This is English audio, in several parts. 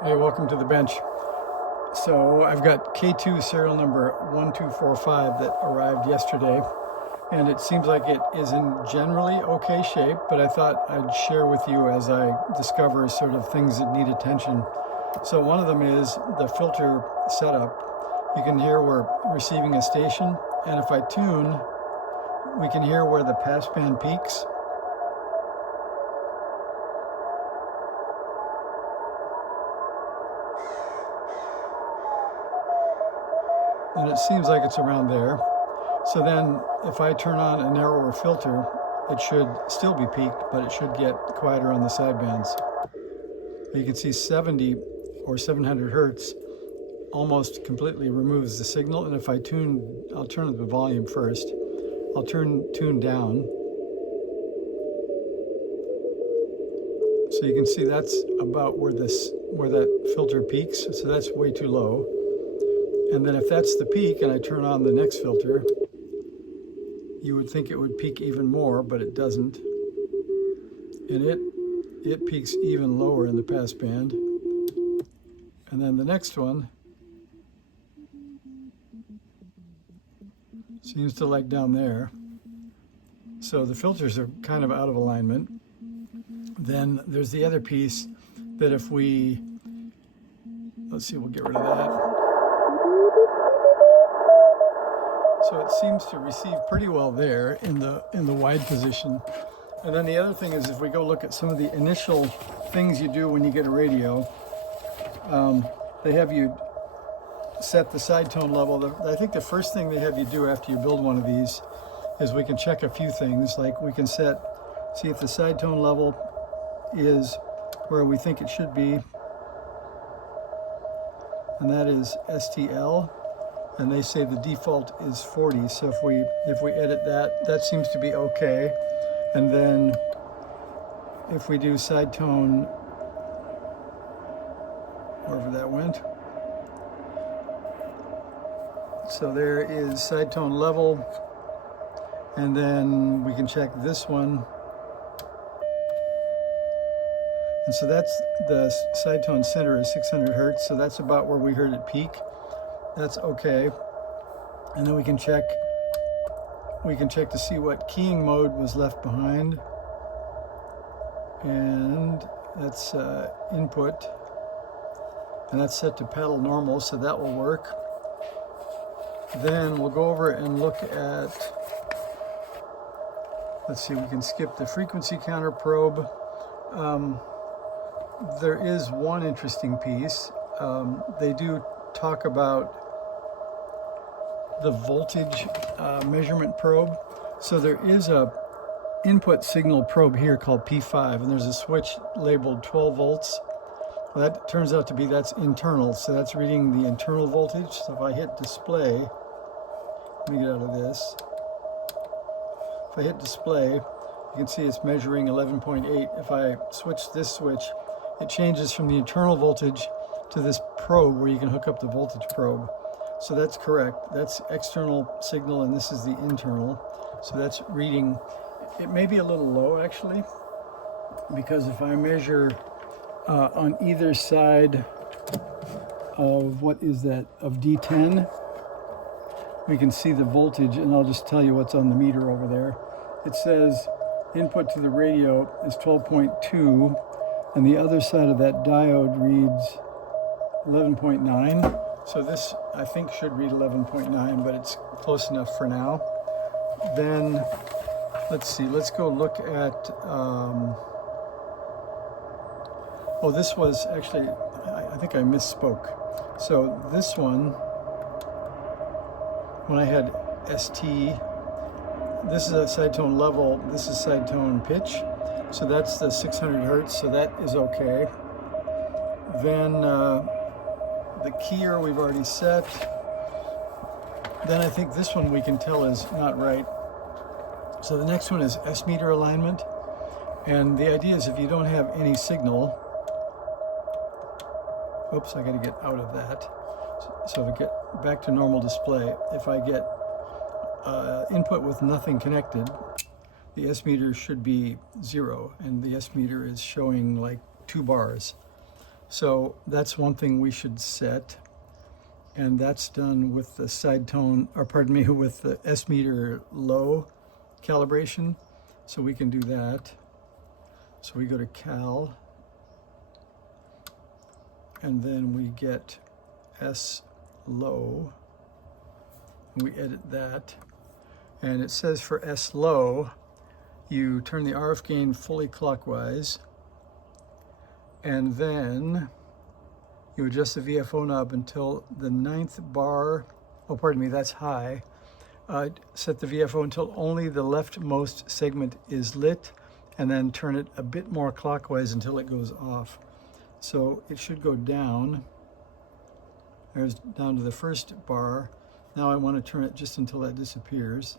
Hey, welcome to the bench. So I've got K2 serial number 1245 that arrived yesterday, and it seems like it is in generally okay shape, but I thought I'd share with you as I discover sort of things that need attention. So one of them is the filter setup. You can hear we're receiving a station, and if I tune, we can hear where the passband peaks. And it seems like it's around there. So then if I turn on a narrower filter, it should still be peaked, but it should get quieter on the sidebands. You can see 70 or 700 hertz almost completely removes the signal. And if I tune, I'll turn up the volume first. I'll tune down. So you can see that's about where that filter peaks. So that's way too low. And then if that's the peak and I turn on the next filter, you would think it would peak even more, but it doesn't. And it peaks even lower in the passband. And then the next one seems to like down there. So the filters are kind of out of alignment. Then there's the other piece that if we, let's see, we'll get rid of that. So it seems to receive pretty well there in the wide position. And then the other thing is, if we go look at some of the initial things you do when you get a radio, they have you set the side tone level. I think the first thing they have you do after you build one of these is we can check a few things. Like we can see if the side tone level is where we think it should be, and that is STL. And they say the default is 40. So if we edit that, that seems to be okay. And then if we do side tone, wherever that went. So there is side tone level. And then we can check this one. And so that's the side tone center is 600 hertz. So that's about where we heard it peak. That's okay. And then we can check to see what keying mode was left behind. And that's input. And that's set to paddle normal, so that will work. Then we'll go over and look at, let's see, we can skip the frequency counter probe. There is one interesting piece. They do talk about the voltage measurement probe. So there is a input signal probe here called P5, and there's a switch labeled 12 volts. Well, that turns out to be, that's internal, so that's reading the internal voltage. So if I hit display, let me get out of this. If I hit display, you can see it's measuring 11.8. If I switch this switch, it changes from the internal voltage to this probe where you can hook up the voltage probe. So that's correct. That's external signal, and this is the internal. So that's reading. It may be a little low, actually, because if I measure on either side of, what is that, of D10, we can see the voltage, and I'll just tell you what's on the meter over there. It says input to the radio is 12.2, and the other side of that diode reads 11.9. So this, I think, should read 11.9, but it's close enough for now. Then, let's see, let's go look at, oh, this was actually, I think I misspoke. So this one, when I had ST, this is a side tone level, this is side tone pitch. So that's the 600 hertz, so that is okay. Then, the keyer we've already set. Then I think this one we can tell is not right. So the next one is S-meter alignment. And the idea is if you don't have any signal, oops, I gotta get out of that. So if I get back to normal display, if I get input with nothing connected, the S-meter should be 0, and the S-meter is showing like 2 bars. So that's one thing we should set. And that's done with the side tone, or pardon me, with the S meter low calibration. So we can do that. So we go to Cal, and then we get S low, and we edit that. And it says for S low, you turn the RF gain fully clockwise, and then you adjust the VFO knob until the 9th bar, oh pardon me, that's high. Set the VFO until only the leftmost segment is lit, and then turn it a bit more clockwise until it goes off. So it should go down. There's down to the first bar. Now I want to turn it just until that disappears.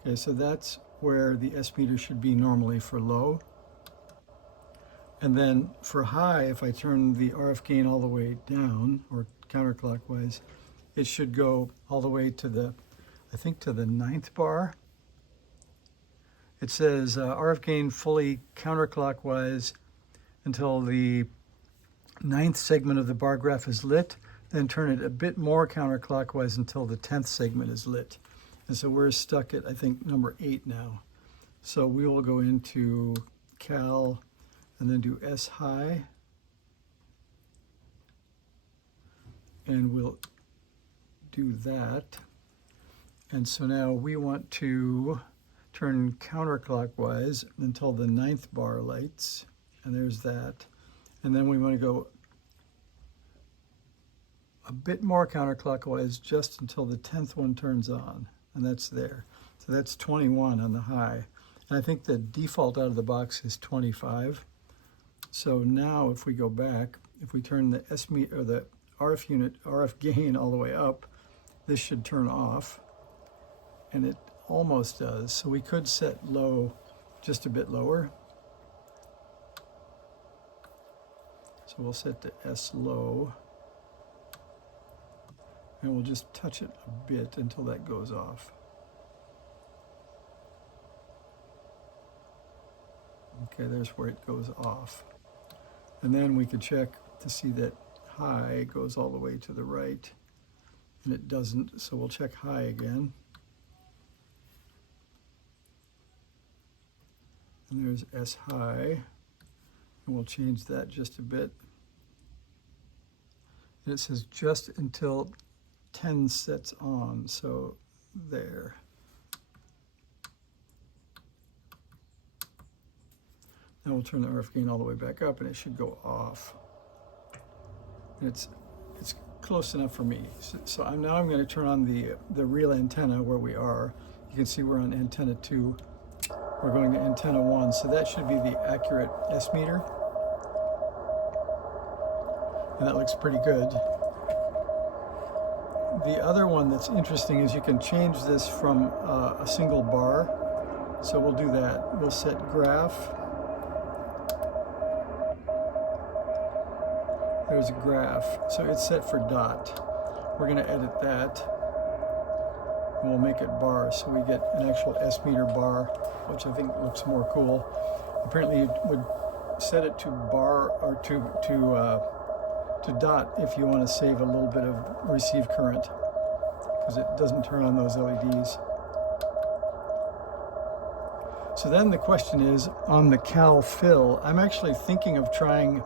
Okay, so that's where the S meter should be normally for low. And then for high, if I turn the RF gain all the way down, or counterclockwise, it should go all the way to the, I think to the 9th bar. It says RF gain fully counterclockwise until the 9th segment of the bar graph is lit, then turn it a bit more counterclockwise until the 10th segment is lit. And so we're stuck at, I think, number 8 now. So we will go into Cal and then do S high. And we'll do that. And so now we want to turn counterclockwise until the 9th bar lights. And there's that. And then we want to go a bit more counterclockwise just until the 10th one turns on. And that's there. So that's 21 on the high. And I think the default out of the box is 25. So now if we go back, if we turn the S meter or the RF unit, RF gain all the way up, this should turn off. And it almost does. So we could set low just a bit lower. So we'll set the S low. And we'll just touch it a bit until that goes off. Okay, there's where it goes off. And then we could check to see that high goes all the way to the right. And it doesn't, so we'll check high again. And there's S high. And we'll change that just a bit. And it says just until 10 sets on, so there. Now we'll turn the RF gain all the way back up and it should go off. And it's close enough for me. So now I'm going to turn on the real antenna where we are. You can see we're on antenna 2. We're going to antenna 1, so that should be the accurate S meter. And that looks pretty good. The other one that's interesting is you can change this from a single bar. So we'll do that. We'll set graph. There's a graph. So it's set for dot. We're going to edit that. And we'll make it bar so we get an actual S meter bar, which I think looks more cool. Apparently you would set it to bar or to dot if you want to save a little bit of receive current, because it doesn't turn on those LEDs. So then the question is, on the Cal fill, I'm actually thinking of trying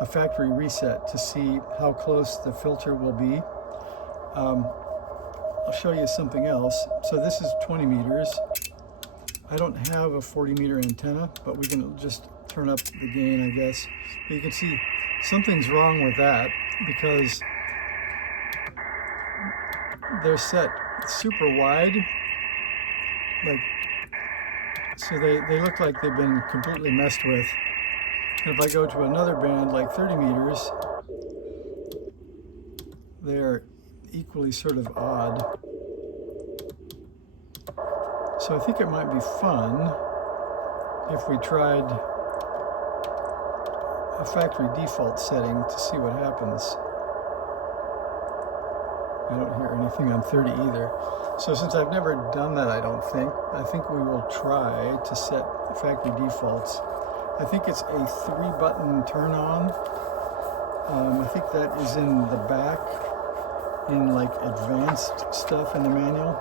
a factory reset to see how close the filter will be. I'll show you something else. So this is 20 meters. I don't have a 40 meter antenna, but we can just turn up the gain, I guess. But you can see something's wrong with that because they're set super wide. Like, so they look like they've been completely messed with. And if I go to another band like 30 meters, they're equally sort of odd. So I think it might be fun if we tried a factory default setting to see what happens. I don't hear anything on 30 either. So since I've never done that, I think we will try to set factory defaults. I think it's a 3-button turn on. I think that is in the back in like advanced stuff in the manual.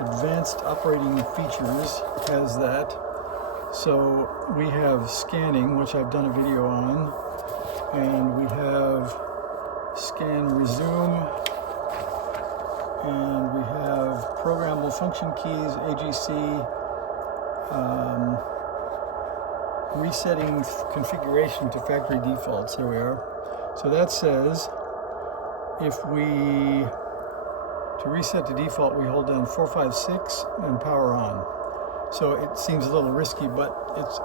Advanced operating features has that. So we have scanning, which I've done a video on, and we have scan resume, and we have programmable function keys, AGC, resetting configuration to factory defaults. Here we are. So that says to reset to default, we hold down 4, 5, 6 and power on. So it seems a little risky, but it's,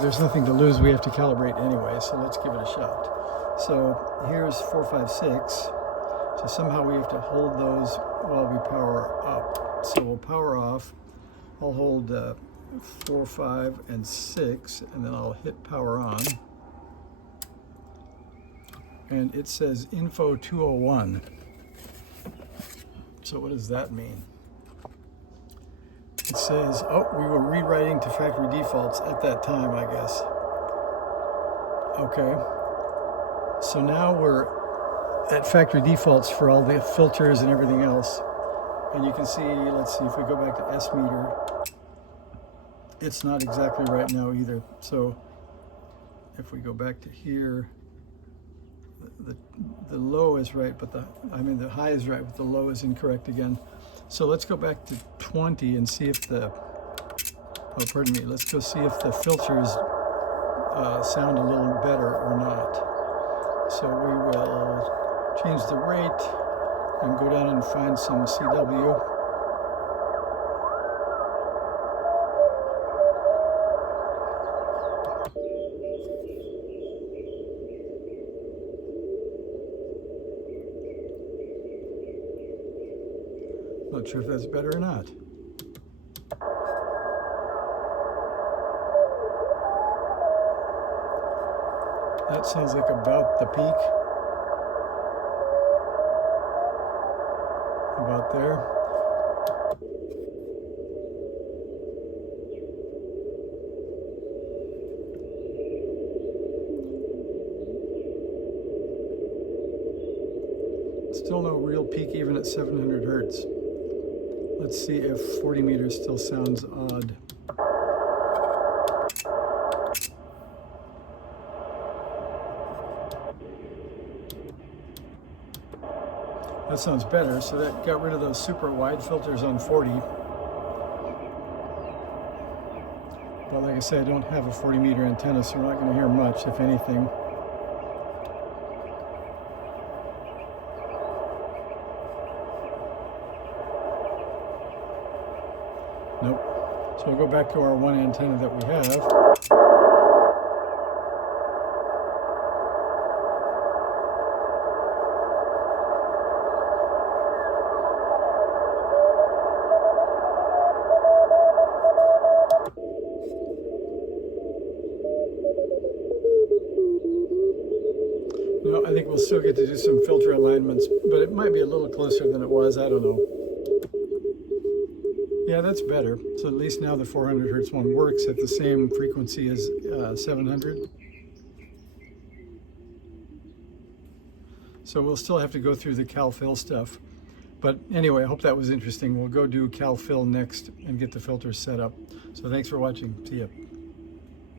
there's nothing to lose. We have to calibrate anyway, so let's give it a shot. So here's 4, 5, 6. So somehow we have to hold those while we power up. So we'll power off. I'll hold 4, 5, and 6, and then I'll hit power on. And it says info 201. So what does that mean? It says, we were rewriting to factory defaults at that time, I guess. Okay. So now we're at factory defaults for all the filters and everything else. And you can see, let's see, if we go back to S meter, it's not exactly right now either. So if we go back to here, the low is right, but the high is right, but the low is incorrect again. So let's go back to 20 and see if let's go see if the filters sound a little better or not. So we will change the rate and go down and find some CW. Not sure if that's better or not. That sounds like about the peak. About there. Still no real peak even at 700 hertz. Let's see if 40 meters still sounds odd. That sounds better. So that got rid of those super wide filters on 40. But like I said, I don't have a 40 meter antenna, so we're not going to hear much, if anything. Nope. So we'll go back to our one antenna that we have. No, I think we'll still get to do some filter alignments, but it might be a little closer than it was. I don't know. Yeah, that's better. So at least now the 400 hertz one works at the same frequency as 700. So we'll still have to go through the CalFill stuff. But anyway, I hope that was interesting. We'll go do CalFill next and get the filters set up. So thanks for watching. See ya.